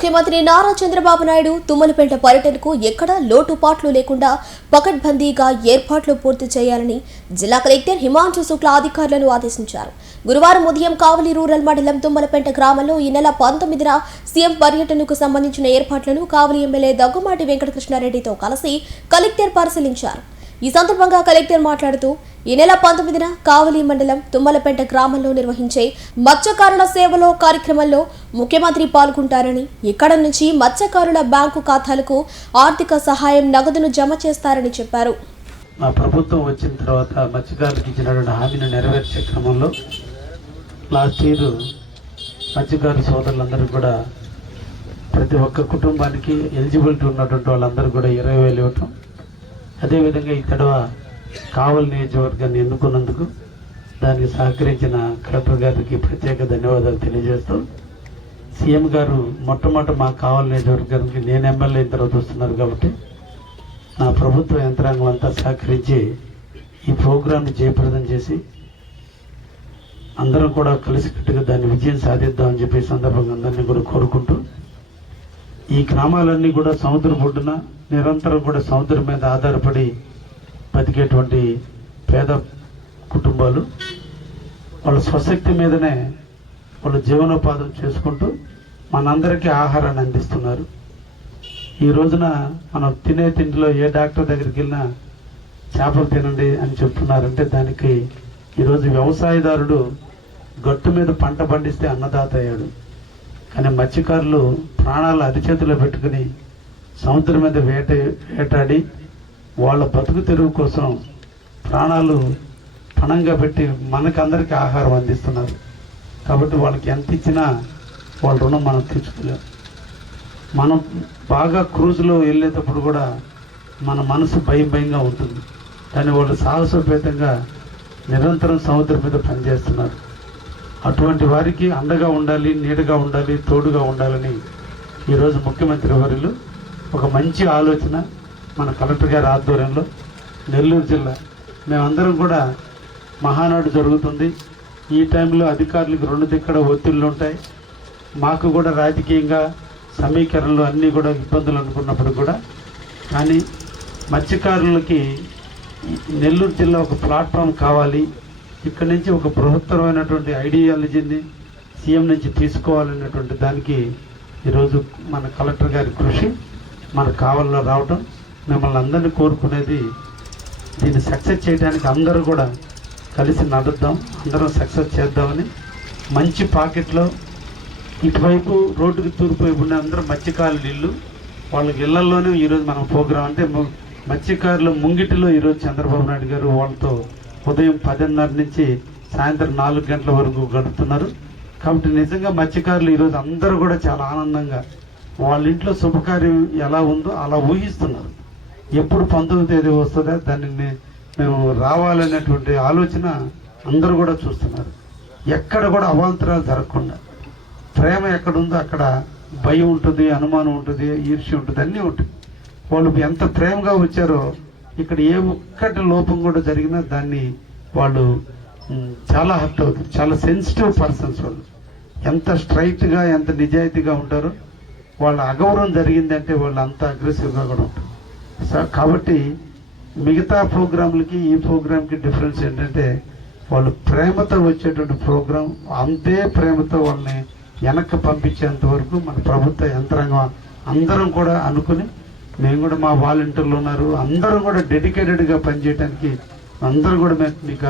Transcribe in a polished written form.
ముఖ్యమంత్రి నారా చంద్రబాబు నాయుడు తుమ్మలపేట పర్యటనకు ఎక్కడా లోటుపాట్లు లేకుండా పకడ్బందీగా ఏర్పాట్లు పూర్తి చేయాలని జిల్లా కలెక్టర్ హిమాంశు శుక్లా అధికారులను ఆదేశించారు. గురువారం ఉదయం కావలి రూరల్ మండలం తుమ్మలపేట గ్రామంలో ఈ నెల 19న సీఎం పర్యటనకు సంబంధించిన ఏర్పాట్లను కావలి ఎమ్మెల్యే దగ్గుమాటి వెంకటకృష్ణారెడ్డితో కలిసి కలెక్టర్ పరిశీలించారు. ఈ సందర్భంగా కలెక్టర్ మాట్లాడుతూ ఈ నెల 19న కావలి మండలం తుమ్మలపేట గ్రామంలో నిర్వహించే మత్స్యకారుల సేవలో కార్యక్రమంలో ముఖ్యమంత్రి పాల్గొంటారని, ఇక్కడ నుంచి మత్స్యకారుల బ్యాంకు ఖాతాలకు ఆర్థిక సహాయం నగదును జమ చేస్తారని చెప్పారు. మా ప్రభుత్వం వచ్చిన తర్వాత మత్స్యకారులకు ఇచ్చినటువంటి హామీని నెరవేర్చే క్రమంలో లాస్ట్ ఇయర్ మత్స్యకారు సోదరులందరూ కూడా ప్రతి ఒక్క కుటుంబానికి ఎలిజిబిలిటీ ఉన్నటువంటి వాళ్ళందరూ కూడా 20,000 ఇవ్వటం, అదేవిధంగా ఈ తడవ కావలి నియోజకవర్గాన్ని ఎన్నుకున్నందుకు దానికి సహకరించిన కలెక్టర్ గారికి ప్రత్యేక ధన్యవాదాలు తెలియజేస్తూ, సీఎం గారు మొట్టమొదటి మా కావలి నియోజకవర్గానికి నేను ఎమ్మెల్యే అయిన తర్వాత వస్తున్నారు కాబట్టి నా ప్రభుత్వ యంత్రాంగం అంతా సహకరించి ఈ ప్రోగ్రాంని జయప్రదం చేసి అందరం కూడా కలిసికట్టుగా దాన్ని విజయం సాధిద్దామని చెప్పి సందర్భంగా అందరినీ కూడా కోరుకుంటూ, ఈ గ్రామాలన్నీ కూడా సముద్ర ఒడ్డున నిరంతరం కూడా సముద్రం మీద ఆధారపడి బతికేటువంటి పేద కుటుంబాలు వాళ్ళ స్వశక్తి మీదనే వాళ్ళు జీవనోపాధం చేసుకుంటూ మనందరికీ ఆహారాన్ని అందిస్తున్నారు. ఈ రోజున మనం తినే తిండిలో ఏ డాక్టర్ దగ్గరికి వెళ్ళినా చేపలు తినండి అని చెప్తున్నారంటే దానికి ఈరోజు వ్యవసాయదారుడు గట్టు మీద పంట పండిస్తే అన్నదాత అయ్యాడు. కానీ మత్స్యకారులు ప్రాణాలు అరిచేతిలో పెట్టుకుని సముద్రం మీద వేటాడి వాళ్ళ బతుకు తెరువు కోసం ప్రాణాలు పణంగా పెట్టి మనకందరికీ ఆహారం అందిస్తున్నారు. కాబట్టి వాళ్ళకి ఎంత ఇచ్చినా వాళ్ళ రుణం మనం తీర్చుకోలేము. మనం బాగా క్రూజ్లో వెళ్ళేటప్పుడు కూడా మన మనసు భయంగా ఉంటుంది. కానీ వాళ్ళు సాహసోపేతంగా నిరంతరం సముద్రం మీద పనిచేస్తున్నారు. అటువంటి వారికి అండగా ఉండాలి, నీడగా ఉండాలి, తోడుగా ఉండాలని ఈరోజు ముఖ్యమంత్రి వర్యులు ఒక మంచి ఆలోచన మన కలెక్టర్ గారి ఆధ్వర్యంలో నెల్లూరు జిల్లా మేమందరం కూడా మహానాడు జరుగుతుంది. ఈ టైంలో అధికారులకు 2 దిక్కడ ఒత్తిళ్ళు ఉంటాయి. మాకు కూడా రాజకీయంగా సమీకరణలు అన్నీ కూడా ఇబ్బందులు అనుకున్నప్పుడు కూడా, కానీ మత్స్యకారులకి నెల్లూరు జిల్లా ఒక ప్లాట్ఫామ్ కావాలి, ఇక్కడి నుంచి ఒక బృహత్తరమైనటువంటి ఐడియాలజీని సీఎం నుంచి తీసుకోవాలనేటువంటి దానికి ఈరోజు మన కలెక్టర్ గారి కృషి మన కావలిలో రావటం, మిమ్మల్ని అందరినీ కోరుకునేది దీన్ని సక్సెస్ చేయడానికి అందరూ కూడా కలిసి నడుద్దాం, అందరం సక్సెస్ చేద్దామని. మంచి పాకెట్లో ఇటువైపు రోడ్డుకి తూర్పు వైపు ఉన్న అందరూ మత్స్యకారుల ఇల్లు, వాళ్ళకి ఇళ్లలోనే ఈరోజు మనం ప్రోగ్రాం అంటే మత్స్యకారుల ముంగిటిలో ఈరోజు చంద్రబాబు నాయుడు గారు వాళ్ళతో ఉదయం 10:30 నుంచి సాయంత్రం 4 గంటల వరకు గడుపుతున్నారు. కాబట్టి నిజంగా మత్స్యకారులు ఈరోజు అందరూ కూడా చాలా ఆనందంగా వాళ్ళ ఇంట్లో శుభకార్యం ఎలా ఉందో అలా ఊహిస్తున్నారు. ఎప్పుడు 19వ తేదీ వస్తుందో దాన్ని మేము రావాలనేటువంటి ఆలోచన అందరూ కూడా చూస్తున్నారు. ఎక్కడ కూడా అవాంతరాలు జరగకుండా, ప్రేమ ఎక్కడుందో అక్కడ భయం ఉంటుంది, అనుమానం ఉంటుంది, ఈర్ష్య ఉంటుంది, అన్నీ ఉంటుంది. వాళ్ళు ఎంత ప్రేమగా వచ్చారో ఇక్కడ ఏ ఒక్కటి లోపం కూడా జరిగినా దాన్ని వాళ్ళు చాలా హర్ట్ అవుతారు. చాలా సెన్సిటివ్ పర్సన్స్ వాళ్ళు. ఎంత స్ట్రైట్గా ఎంత నిజాయితీగా ఉంటారో, వాళ్ళ అగౌరవం జరిగిందంటే వాళ్ళు అంత అగ్రెసివ్గా కూడా ఉంటారు. కాబట్టి మిగతా ప్రోగ్రాంలకి ఈ ప్రోగ్రాంకి డిఫరెన్స్ ఏంటంటే వాళ్ళు ప్రేమతో వచ్చేటువంటి ప్రోగ్రాం, అంతే ప్రేమతో వాళ్ళని వెనక్కి పంపించేంత వరకు మన ప్రభుత్వ యంత్రాంగం అందరం కూడా అనుకుని, మేము కూడా మా వాలంటీర్లు ఉన్నారు, అందరూ కూడా డెడికేటెడ్గా పనిచేయడానికి అందరూ కూడా మీకు